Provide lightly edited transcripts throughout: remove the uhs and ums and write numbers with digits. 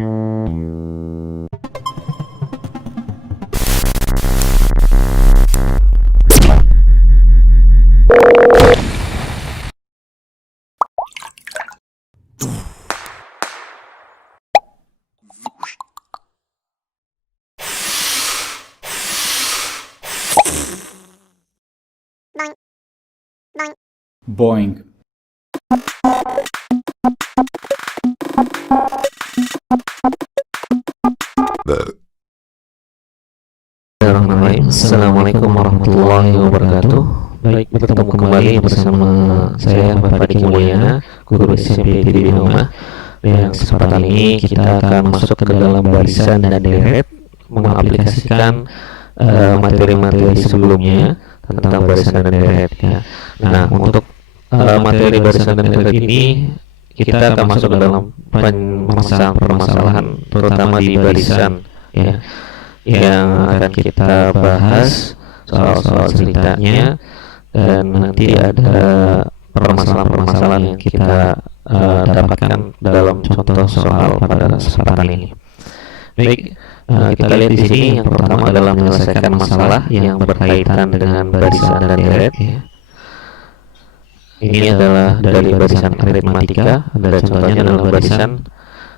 Boing. Assalamualaikum warahmatullahi wabarakatuh. Baik, bertemu kembali bersama saya Bapak Diki Mulyana, guru SMP di Binoma. Yang kesempatan ini kita akan masuk ke dalam barisan dan deret, mengaplikasikan materi-materi sebelumnya tentang barisan dan deret ya. Nah, untuk materi barisan dan deret ini kita akan masuk ke dalam permasalahan terutama di barisan ya, yang akan kita bahas soal-soal ceritanya, dan nanti ada permasalahan-permasalahan yang kita dapatkan dalam contoh soal pada kesempatan ini. Baik, kita lihat di sini yang pertama adalah menyelesaikan masalah yang berkaitan dengan barisan dan deret ya. Ini adalah dari barisan aritmatika. Ada contohnya dalam barisan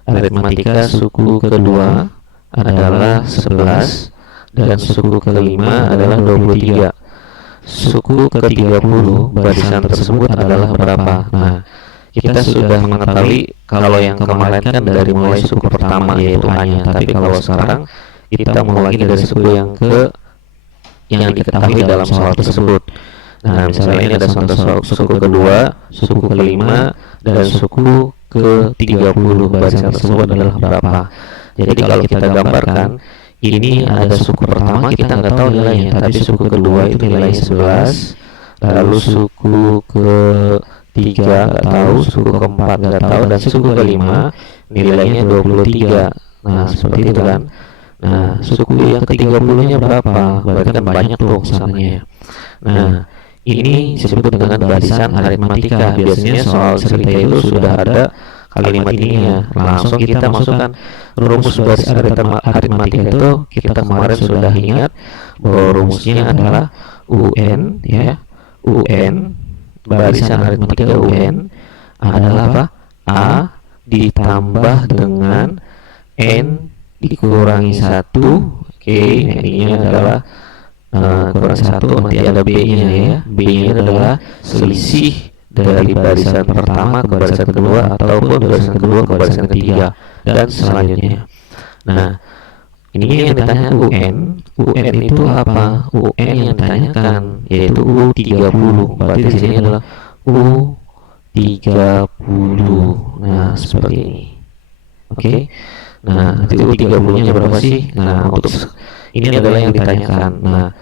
aritmatika suku kedua adalah 11 dan suku kelima adalah 23. Suku ke-30 barisan tersebut adalah berapa? Nah, kita sudah mengetahui kalau yang kemarin kan dari mulai suku pertama yaitu A-nya, tapi kalau sekarang kita mulai lagi dari suku yang diketahui dalam soal tersebut. Nah, misalnya ini ada contoh suku kedua, suku kelima, dan suku ke-30 barisan tersebut adalah berapa. Jadi kalau kita gambarkan, ini ada suku pertama kita nggak tahu nilainya, tapi suku kedua itu nilainya 11, lalu suku ke-3 nggak tahu, suku ke-4 nggak tahu, dan suku kelima nilainya 23. Nah, seperti itu kan. Nah, suku yang ke-30-nya berapa? Berarti kan banyak tuh pesannya. Nah, ini disebut dengan barisan aritmatika. Biasanya soal cerita itu sudah ada kalimat ini ya. Langsung kita masukkan rumus baris aritmatika itu. Kita kemarin sudah ingat bahwa rumusnya adalah UN ya. UN, barisan aritmatika UN adalah apa? A ditambah dengan N dikurangi 1. Oke, ini adalah kurang 1, nanti ada B-nya ya. B-nya adalah selisih dari barisan pertama ke barisan kedua ataupun barisan kedua ke barisan ketiga dan selanjutnya. Nah, ini yang ditanya UN. UN itu apa? UN yang ditanyakan yaitu U30. Berarti di sini adalah U30. Nah, seperti ini. Oke. Nah, nanti U30-nya berapa sih? Nah, untuk ini adalah yang ditanyakan. Nah,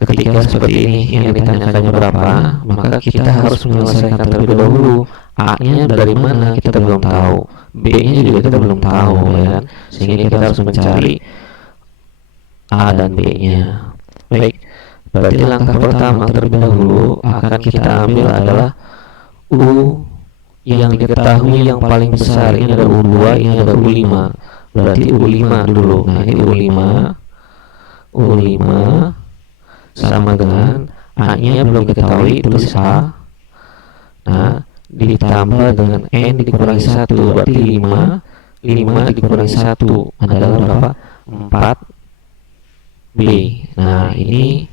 ketika seperti ini yang ditanyakannya berapa, maka kita harus menyelesaikan terlebih dahulu. A-nya dari mana kita belum tahu, B-nya juga kita belum tahu ya kan, sehingga kita harus mencari A dan B-nya. Baik, berarti langkah pertama terlebih dahulu akan kita ambil adalah U yang diketahui yang paling besar. Ini ada U2, ini ada U5. Berarti U5 dulu. Nah, ini U5 sama dengan A-nya belum diketahui, tulis A. Nah, ditambah dengan N dikurangi 1, berarti 5 dikurangi 1 adalah berapa? 4B. Nah, ini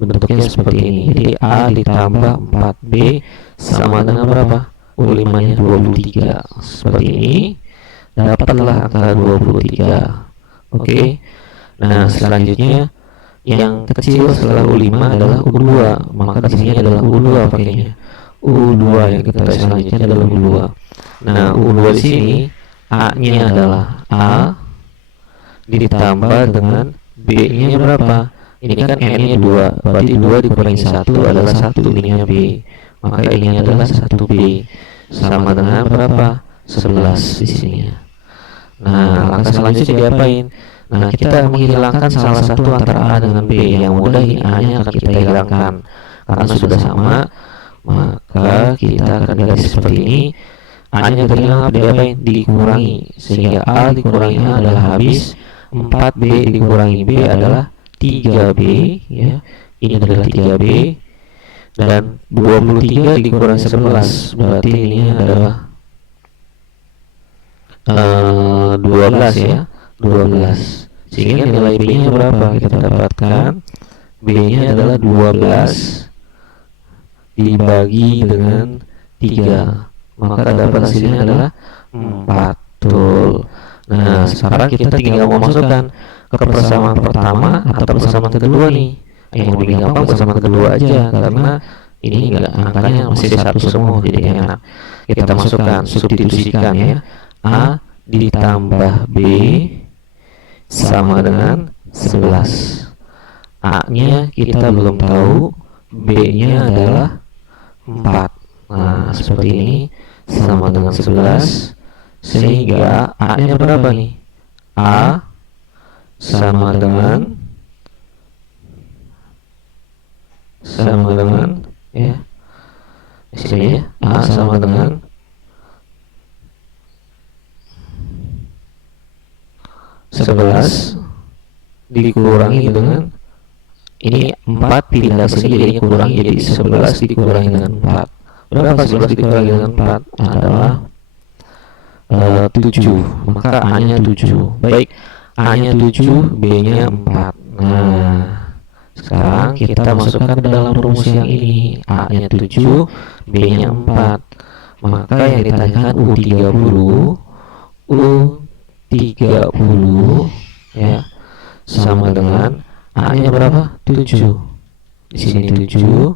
bentuknya seperti ini. Jadi A ditambah 4B sama dengan berapa? U5 nya 23. Seperti ini, dapatlah angka 23. Oke. Nah, selanjutnya yang kecil setelah U5 adalah U2, maka di sini adalah U2 pakainya. U2 yang kita selanjutnya adalah U2. Nah, U2 di sini A-nya adalah A ditambah dengan B-nya berapa? Ini kan N-nya 2, berarti 2 dikurangi 1 adalah 1, ininya B. Maka ininya adalah 1B sama dengan berapa? 11 di sini. Nah, langkah selanjutnya diapain? Nah, kita menghilangkan salah satu antara A dengan B. Yang mudah ini A-nya akan kita hilangkan karena sudah sama, maka kita akan ganti seperti ini. A-nya tadi diapain? Dikurangi, sehingga A dikurangi A adalah habis, 4B dikurangi B adalah 3B, ya. Ini adalah 3B, dan 23 dikurangi 11 berarti ini adalah 12, ya, 12. Sehingga nilai B-nya berapa? Kita dapatkan B-nya adalah 12 dibagi dengan 3, maka dapat hasilnya adalah 4. Betul. Nah, sekarang kita tinggal memasukkan ke persamaan pertama atau persamaan kedua nih. Yang lebih gampang persamaan kedua aja, karena ini enggak, angkanya masih satu semua, jadi enak. Kita masukkan, substitusikan, ya. A ditambah B sama dengan 11. A-nya kita belum tahu, B-nya adalah 4. Nah, seperti ini, sama dengan 11, sehingga A-nya berapa nih? A sama dengan ya, di sini ya, A sama dengan 11 dikurangi dengan ini 4 pindah ke sini, jadi kurang, jadi 11 dikurangi dengan 4. Berapa 11 dikurangi dengan 4? Adalah 7. Maka A-nya 7. Baik, A-nya 7, B-nya 4. Nah, sekarang kita masukkan ke dalam rumus yang ini. A-nya 7, B-nya 4. Maka yang ditanyakan U30 ya, sama dengan A-nya berapa? 7. Di sini 7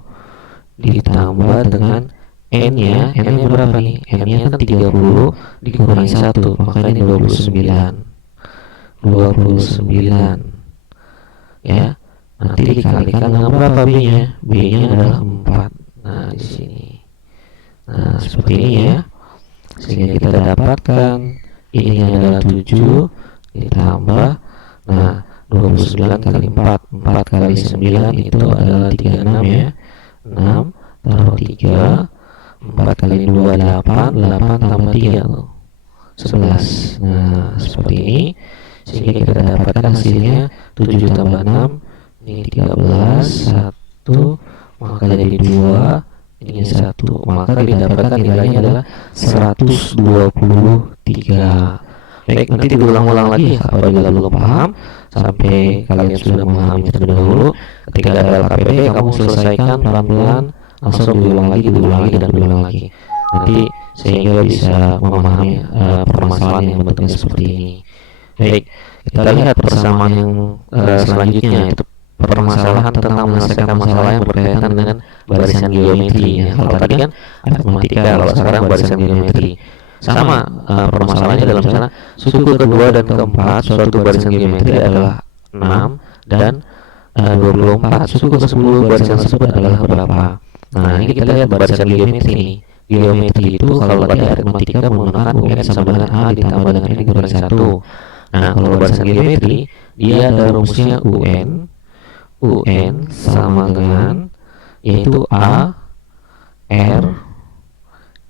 ditambah dengan N-nya. N-nya berapa nih? N-nya kan 30 dikurangi 1, maka ini 29. Ya. Nanti dikalikan dengan berapa B-nya? B-nya adalah 4. Nah, di sini. Nah, seperti ini ya. Sehingga kita dapatkan ini adalah 7 ditambah, nah, 29 kali 4, 4 kali 9 itu adalah 36 ya. 6 taruh 3, 4 kali 2 8, 8 tambah 3 11. Nah, seperti ini, sehingga kita dapatkan hasilnya 7 tambah 6, ini 13, 1, maka jadi 2, ini 1, maka didapatkan nilainya adalah 123. Baik, nanti diulang-ulang lagi ya apabila belum paham, sampai kalian sudah memahami terlebih dahulu. Ketika ada LKPD, kamu selesaikan pelan-pelan, langsung diulang lagi dan diulang lagi. Nanti sehingga bisa memahami permasalahan yang bentuknya seperti ini. Baik, kita lihat persamaan yang selanjutnya, yaitu permasalahan tentang menyelesaikan masalah yang berkaitan dengan barisan geometri ya. Kalau tadi kan aritmatika, kalau sekarang barisan geometri. Sama permasalahannya dalam sana suku kedua dan keempat suatu barisan geometri adalah 6 dan 24. Suku ke-10 barisan tersebut adalah berapa? Nah, ini kita lihat barisan geometri ini. Geometri itu kalau tadi aritmatika menggunakan UN sama dengan A ditambah dengan N dikurangi 1. Nah, kalau barisan geometri dia ada rumusnya UN sama dengan yaitu A R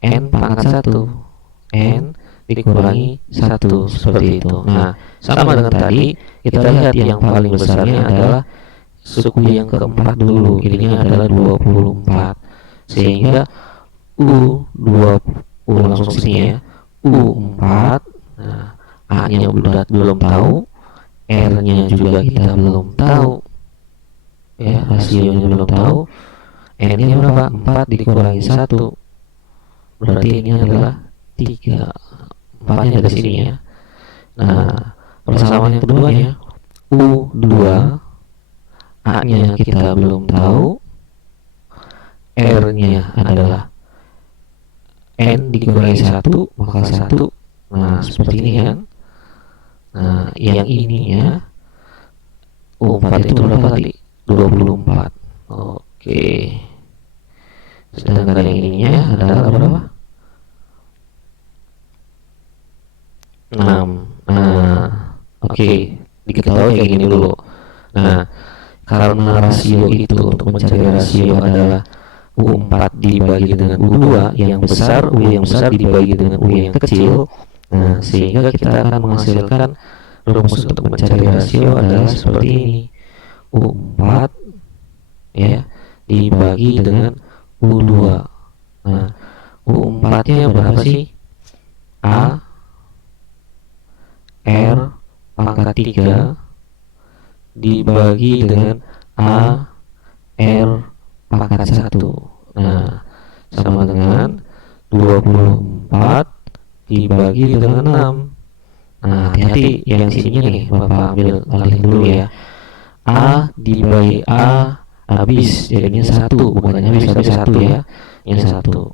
N pangkat 1, N dikurangi 1, seperti itu. Nah, sama dengan tadi, kita lihat yang paling besarnya adalah suku yang keempat dulu. Ininya adalah 24. Sehingga U langsung sini ya. U4. Nah, A-nya belum tahu, R-nya juga kita belum tahu. Ya, hasilnya belum tahu. N-nya berapa? 4 dikurangi 1. Berarti ini adalah 3. 4-nya dari sini ya. Nah, persamaan yang keduanya U2, A-nya kita belum tahu, R-nya adalah N dikurangi 1, maka 1. Nah, seperti ini kan. Nah, yang ininya U4 itu berapa tadi? 24. Oke. Sedangkan yang ininya adalah berapa? 6. Nah, oke, diketahui kayak gini dulu. Nah, karena rasio itu, untuk mencari rasio adalah U4 dibagi dengan U2 yang besar, U yang besar dibagi dengan U yang kecil. Nah, sehingga kita akan menghasilkan rumus untuk mencari rasio adalah seperti ini. U4 ya dibagi dengan U2. Nah, U4 nya berapa sih? A R pangkat 3 dibagi dengan A R pangkat 1. Nah, sama dengan 24 dibagi dengan 6. Nah, hati-hati yang sininya nih, Bapak ambil alih dulu ya. A dibagi A habis, jadinya 1, bukan habis tapi 1 ya, yang 1.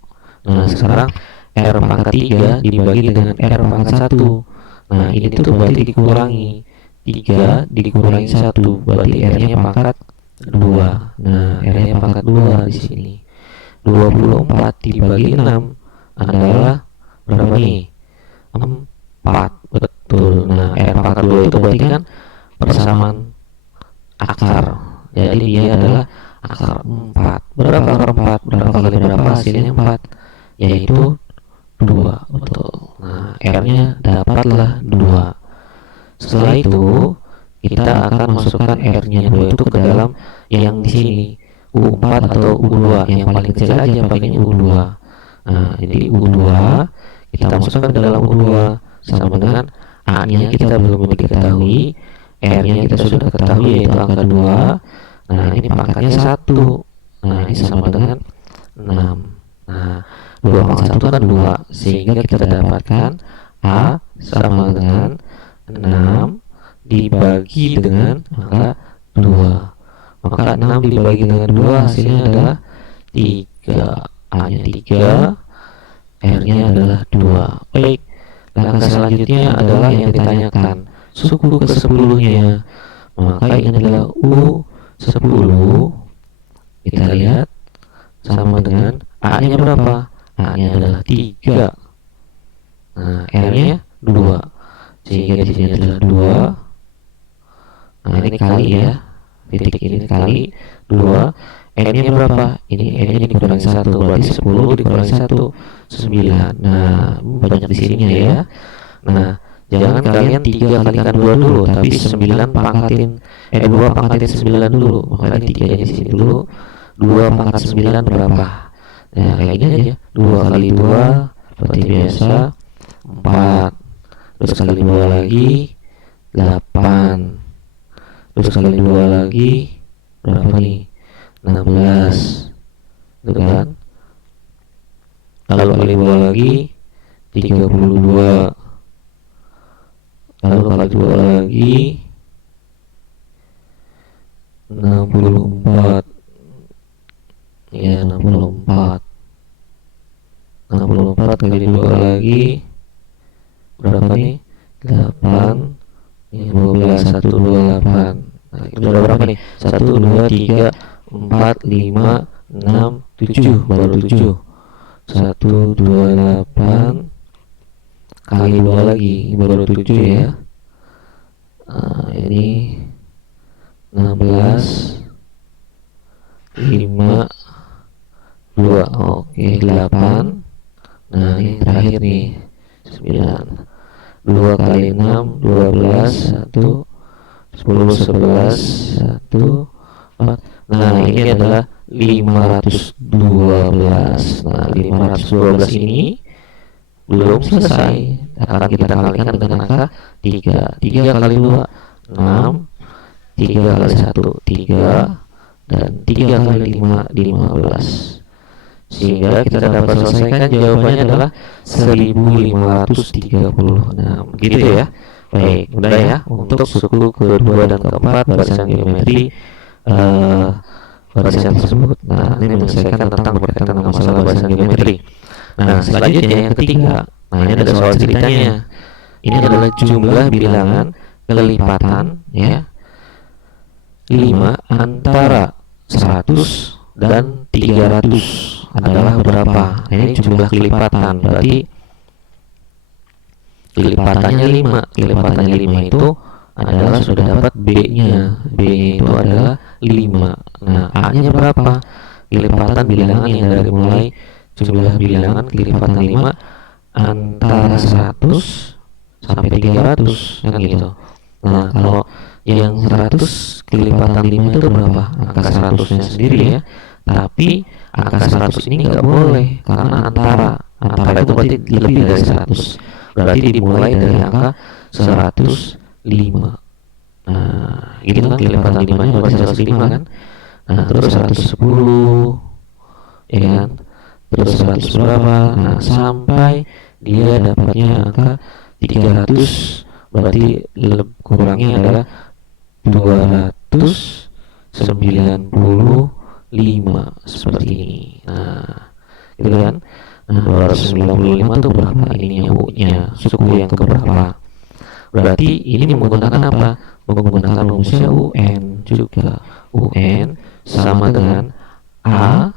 Nah, sekarang R pangkat 3 dibagi dengan R pangkat 1. Nah, ini tuh berarti dikurangi 3 dikurangi 1, berarti R-nya pangkat 2. Nah, R-nya pangkat 2 di sini. 24 dibagi 6 adalah berapa nih? 4. Betul. Nah, R pangkat 2 itu berarti kan persamaan akar. Jadi dia adalah akar 4. Berapa akar 4? Berapa kali berapa? Hasilnya 4, yaitu 2. Betul. Nah, R-nya dapatlah 2. Setelah itu kita akan masukkan R-nya 2 itu ke dalam yang di sini, U4 atau U2. Yang paling kecil aja pakainya U2. Nah, jadi U2 kita masukkan ke dalam U2 sama dengan A-nya kita belum diketahui, R-nya kita sudah ketahui yaitu angka 2. Nah, ini pangkatnya 1. Nah, ini sama dengan 6. Nah, 2 pangkat 1 kan 2, sehingga kita dapatkan A sama dengan 6 dibagi dengan angka 2. Maka 6 dibagi dengan 2 hasilnya adalah 3. A-nya 3, R-nya adalah 2. Baik, langkah selanjutnya adalah yang ditanyakan suku ke-10-nya. Maka ini adalah U10. Kita lihat sama dengan A-nya berapa? A-nya adalah 3. Nah, R-nya 2. Sehingga di sini adalah 2. Nah, ini kali ya. Titik ini kali 2. N-nya berapa? Ini N-nya dikurangi 1, berarti 10 dikurangi 1, 9. Nah, banyak di sininya ya. Nah, jangan kalian 3 kalikan 2 dulu, tapi 9 pangkatin 2 pangkatin 9 dulu. Makanya 3 nya di sini dulu. 2 pangkat 9 berapa? Nah, kayak gini aja. 2 kali 2 seperti biasa 4. Terus kali 2 lagi 8. Terus kali 2 lagi berapa nih? 16. Itu kan? Lalu kali 2 lagi 32. Lalu kali 2 lagi 64. Ya, 64. 64 kali 2 lagi berapa nih? 8. Ini 12, 128. Nah, itu udah berapa nih? 1, 2, 3, 4, 5, 6, 7. Baru 7. 1, 2, 8 kali 2 lagi baru 7 ya. Ini 16, 5, 2. Oke, 8. Nah, ini terakhir nih 9. 2 kali 6 12, 1 10, 11, 1 4. Nah, ini adalah 512. Nah, 512 ini belum selesai. Akan kita kalikan dengan angka 3. 3 kali 2 6, 3 kali 1 3, dan 3 kali 5 15. Sehingga kita dapat selesaikan jawabannya adalah 1536. Gitu ya. Baik, mudah ya untuk suku kedua dan keempat barisan geometri barisan tersebut. Nah, ini menyelesaikan tentang berkaitan dengan masalah barisan geometri. Nah, selanjutnya yang ketiga. Nah, ini ada soal ceritanya. Ini adalah jumlah bilangan kelipatan ya 5 antara 100 dan 300 adalah berapa? Nah, ini jumlah kelipatan, berarti kelipatannya 5. Kelipatannya 5 itu adalah sudah dapat B-nya. B itu adalah 5. Nah, A-nya berapa? kelipatan bilangan yang dari mulai jumlah bilangan kelipatan 5 antara 100 sampai 300 kan gitu. Nah, kalau yang 100 kelipatan 5 itu berapa? Angka 100-nya sendiri ya. Tapi angka 100 ini nggak boleh karena antara itu berarti lebih dari 100. Berarti dimulai dari angka 105. Nah, gitu kan kelipatan 5-nya berarti 105 kan? Nah, terus 110 ya kan? Terus 100 berapa? Nah, sampai dia dapatnya angka 300, berarti kurangnya adalah 295 seperti ini. Nah, gitu kan? Nah, 295 itu berapa ininya U-nya, suku yang keberapa? Berarti ini menggunakan apa? Menggunakan rumusnya UN juga. UN sama dengan A.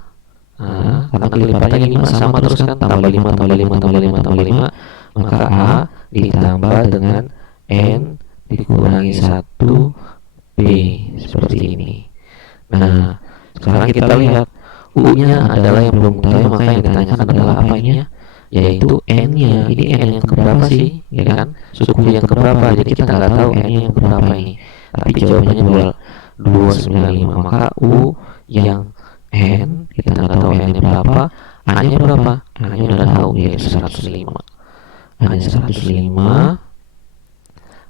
Nah, karena kelipatannya 5 sama terus kan, tambah 5 tambah 5 tambah 5 tambah 5, maka A ditambah dengan N dikurangi 1 B seperti ini. Nah, sekarang kita lihat U-nya adalah yang belum tahu, maka yang ditanyakan adalah apa ini ya? Yaitu N-nya. Ini N yang keberapa sih? Ya kan? Suku yang keberapa? Jadi kita nggak tahu N-nya yang keberapa ini. Tapi jawabannya 295. Maka U yang N kita nggak tahu N-nya berapa, A-nya berapa? A-nya udah tahu, yaitu 105. A-nya 105,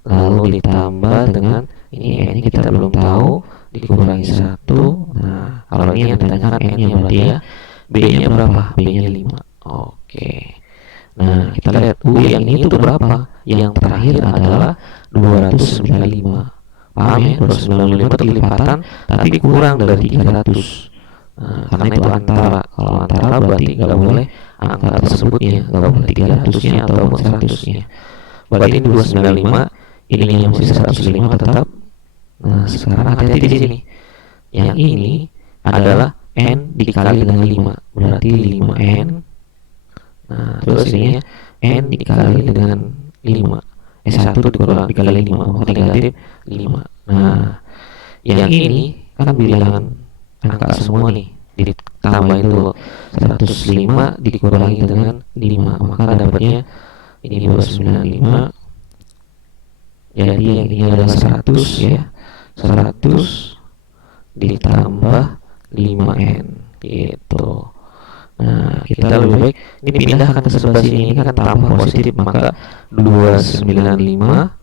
lalu ditambah dengan ini N-nya kita belum tahu, dikurangi 1. Nah, kalau ini yang ditanyakan N-nya berarti ya. B-nya berapa? B-nya 5. Oke. Nah, kita lihat U yang ini itu berapa? Yang terakhir adalah 295. Paham ya? 295 itu kelipatan tapi kurang dari 300. Nah, karena itu antara. Kalau antara berarti nggak boleh angka tersebutnya, nggak boleh 300-nya ataupun 100-nya. Berarti 295, ininya masih 105 tetap. Nah, sekarang hati-hati di sini. Yang ini adalah N dikali dengan 5, berarti 5N. Nah, terus ini N dikali dengan 5. 1 dikali 5, maka negatif 5. Nah, yang ini kan bilangan angka semua nih, ditambah itu 105 dikurangi dengan 5, maka dapatnya ini 295. Jadi yang ini adalah 100 ya. 100 ditambah 5N gitu. Nah, kita lebih baik ini pindahkan ke sebelah sini, ini kan tambah positif, maka 295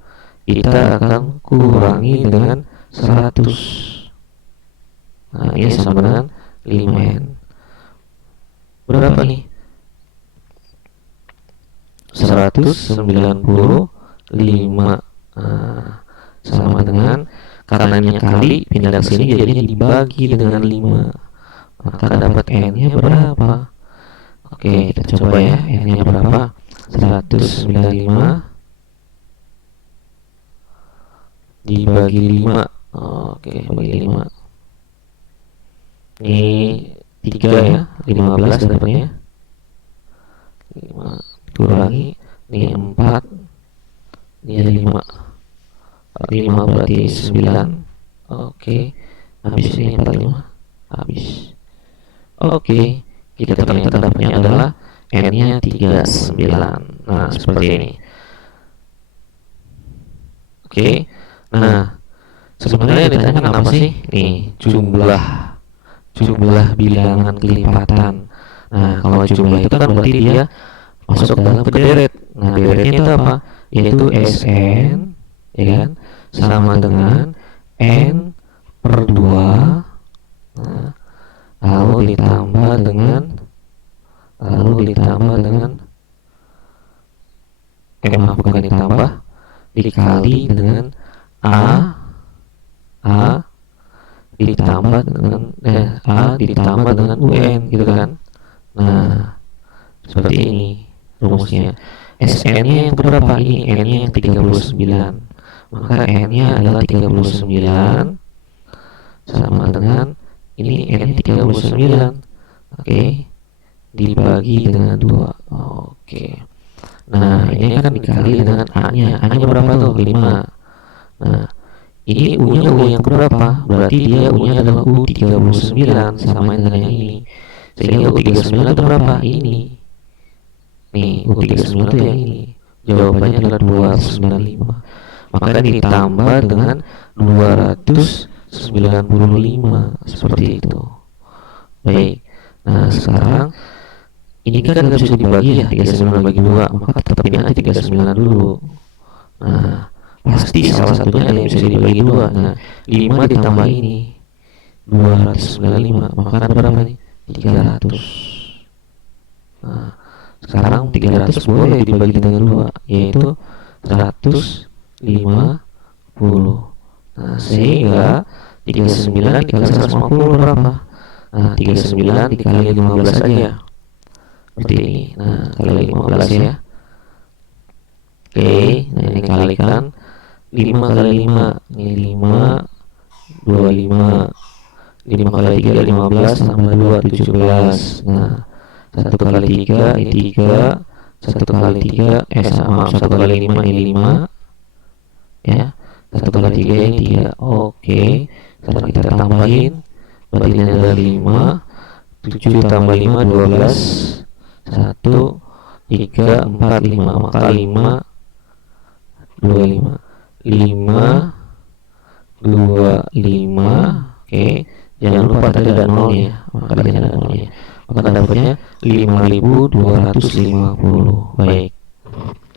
kita akan kurangi dengan 100. Nah, ini sama dengan 5N. Berapa nih? 195. Nah, sama dengan, karena ini kali, pindah ke sini jadinya dibagi dengan 5. Maka dapat N-nya berapa? Oke, kita coba ya. N-nya berapa? 195 dibagi 5. Oke, bagi 5. Ini 3 ya, 15 dapatnya. 5 kurangi, ini 4, ini 5. 5 berarti 9. Oke, habis ini 45. Habis. Oke, kita ternyata dapatnya adalah N-nya 39. Nah, seperti ini. Oke. Nah, sebenarnya yang ditanyakan apa sih? Nih, jumlah bilangan kelipatan. Nah, kalau jumlah itu kan berarti dia masuk dalam berderet. Nah, deretnya itu apa? Yaitu Sn, ya kan? Sama dengan N per 2. Nah, lalu ditambah dengan bukan ditambah, dikali dengan A ditambah dengan UN gitu kan. Nah, seperti ini rumusnya. Sn-nya yang berapa? Ini N-nya yang 39. Maka N-nya adalah 39 sama dengan ini N39. Oke, dibagi dengan 2. Oke. Nah, ini kan dikali dengan A-nya. A-nya berapa tuh? 5. Nah, Ini U-nya U yang keberapa? Berarti dia U-nya adalah U39, samain dengan yang ini. Sehingga U39 itu berapa? Ini. Nih, U39 itu yang ini. Jawabannya adalah 295. Maka ini ditambah dengan 295, seperti itu. Baik. Nah, sekarang ini kan nggak bisa dibagi ya, 39 bagi 2, maka tetapin aja 39 dulu. Nah, pasti salah satunya ada yang bisa dibagi 2. Nah, 5 ditambah ini 295, maka ada berapa nih? 300. Nah, sekarang 300 boleh dibagi dengan 2, yaitu 150. Nah, sehingga 39 dikali 150 berapa? Nah, 39 dikali 15 aja. Seperti ini. Nah, kali 15 ya. Oke, nah ini kalikan 5 kali 5. Ini 5, 25. 5 kali 3 15 tambah 2 17. Nah, 1 kali 3 ini 3. 1 kali 3 maaf, 1 kali 5 ini 5 ya. 1 kali 3 ini 3. Oke, sekarang kita tambahin, berarti ini adalah 5. 7 tambah 5 12. 1 3 4 5, maka 5 25. 5 25. Oke, jangan lupa tadi ada 0 ya, maka tadi ada 0 ya, maka dapatnya 5250. Baik,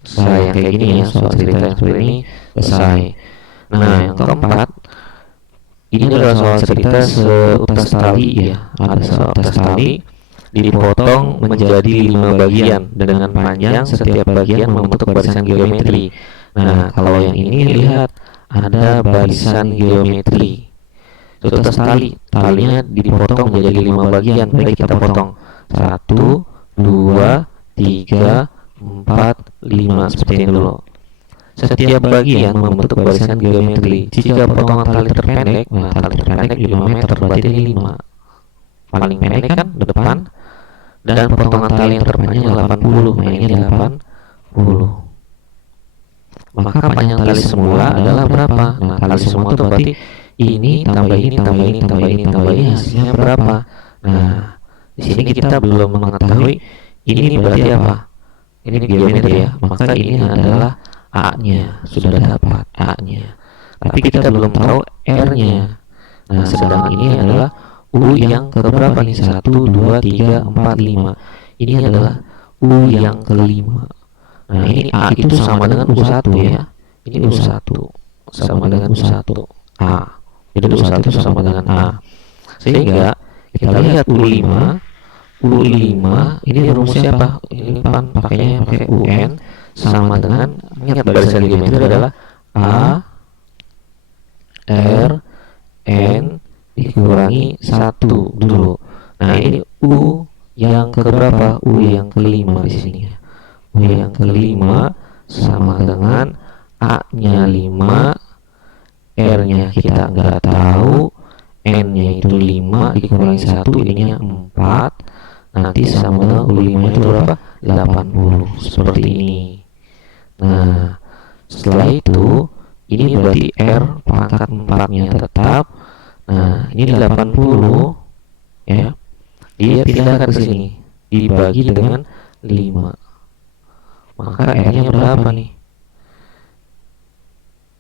saya kayak gini ya, soal cerita yang seperti ini selesai. Nah, yang keempat, ini adalah soal cerita seutas tali ya. Ada seutas tali dipotong menjadi 5 bagian dengan panjang setiap bagian membentuk barisan geometri. Nah, kalau yang ini lihat ada barisan geometri. Seutas tali, talinya dipotong menjadi 5 bagian. Baik, kita potong 1, 2, 3, 4, 5 seperti ini dulu. Setiap bagian membentuk barisan geometri. Jika potongan tali terpendek, nah tali terpendek 5 meter, berarti ini 5. Paling pendek kan depan, dan potongan tali yang terpanjang 80, nah ini 80. Maka panjang tali semula adalah berapa? Nah, tali semula itu berarti ini tambah ini tambah ini tambah ini tambah ini, hasilnya berapa? Nah, di sini kita belum mengetahui ini berarti apa. Ini geometri ya, maka ini adalah A-nya, sudah dapat A-nya. Tapi kita belum tahu R-nya. Nah, sedang ini adalah U yang keberapa nih? 1, 2, 3, 4, 5. Ini adalah U yang kelima. Nah, ini A itu sama dengan U1 ya. Ini U1 sama dengan U1 A. Jadi U1 itu sama dengan A. Sehingga kita lihat U5. U5 ini rumusnya apa? Ini kan pakainya pakai UN sama dengan, ingat barisan geometri adalah A R N dikurangi 1 dulu. Nah, ini U yang keberapa? U yang kelima di sini ya. U yang kelima sama dengan A-nya 5, R-nya kita nggak tahu, N-nya itu 5 dikurangi 1, ininya 4. Nanti sama dengan U5 itu berapa? 80, seperti ini. Nah, setelah itu ini berarti R pangkat 4-nya tetap. Nah, ini 80 ya. Dia pindahkan ke sini, dibagi dengan 5. Maka R-nya berapa nih?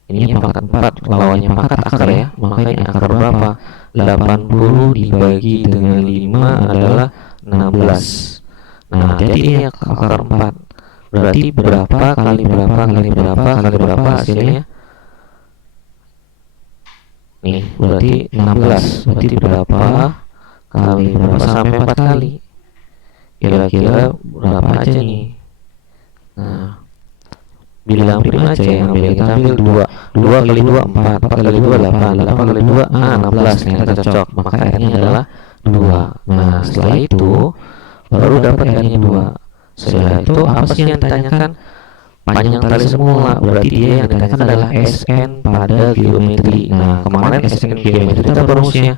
Ini pangkat 4, lawannya pangkat akar ya. Maka ini akar berapa? 80 dibagi dengan 5 adalah 16. Nah, jadi ini akar 4. Berarti berapa kali berapa kali berapa kali berapa hasilnya? Nih, berarti 16. Berarti berapa kali berapa sampai 4 kali? Kira-kira berapa aja nih? Nah, bilang prima aja ya, kita ambil 2 kali 2 4, 4 kali 2 8, 8 kali 2 16, ternyata cocok, maka R-nya adalah 2. Nah, setelah itu baru dapat R-nya 2. Setelah itu apa sih yang ditanyakan? Panjang tali semula, berarti dia yang ditanyakan adalah SN pada geometri. Nah, kemarin SN geometri itu apa rumusnya?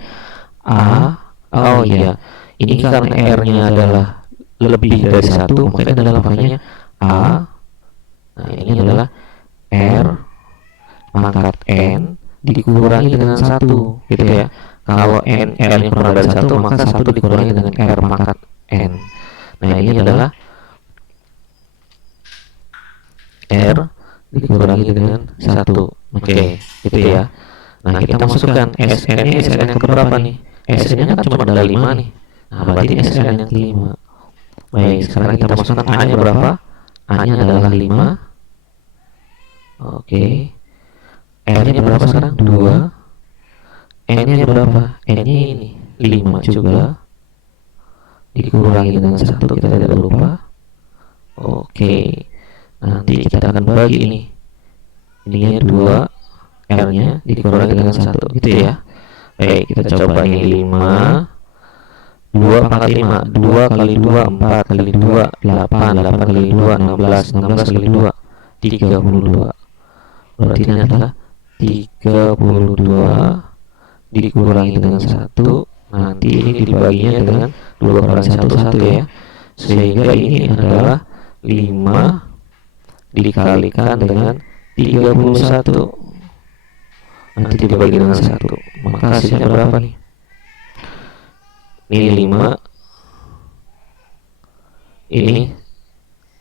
A, oh iya, ini karena R-nya adalah lebih dari 1, maka ini adalah makanya A. Nah, ini adalah R pangkat N dikurangi dengan 1 gitu ya. Kalau R-nya kurang dari 1, maka 1 dikurangi dengan R pangkat N. Nah, ini adalah R dikurangi dengan 1. Oke, gitu ya. Nah, kita masukkan SN-nya, SN yang keberapa nih? SN-nya kan cuma ada 5 nih. Nah, berarti ini SN yang kelima. Baik, sekarang kita masukkan A-nya berapa? A-nya adalah 5. Oke. R-nya berapa sekarang? 2. N-nya berapa? N-nya ini 5 juga. Dikurangi dengan 1, kita tidak lupa. Oke. Nanti kita akan bagi ini. Ininya 2, R-nya dikurangi dengan 1 gitu ya. Baik, kita coba ini 5. 2 pangkat 5, 2 kali 2, 4 kali 2, 8, 8 kali 2, 16, 16 kali 2, 32. Berarti ini adalah 32 dikurangi dengan 1. Nanti ini dibaginya dengan 2 kurangi 1, 1 ya. Sehingga ini adalah 5 dikalikan dengan 31. Nanti dibagi dengan 1. Maka hasilnya berapa nih? Ini 5. Ini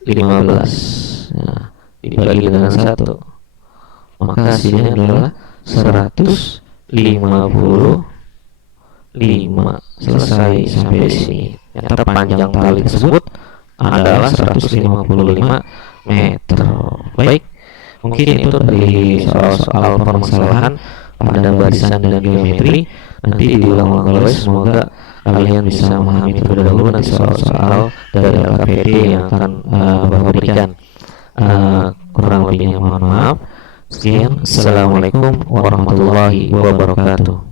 15. Nah, dibagi dengan 1. Maka hasilnya adalah 155. Selesai sampai di sini. Ternyata panjang tali tersebut adalah 155 meter. Baik, mungkin itu dari soal-soal permasalahan pada barisan dan geometri. Nanti diulang-ulang oleh, semoga kalian bisa memahami terlebih dahulu nanti soal-soal dari LKPD yang akan Bapak berikan. Kurang lebihnya mohon maaf. Sekian, assalamualaikum warahmatullahi wabarakatuh.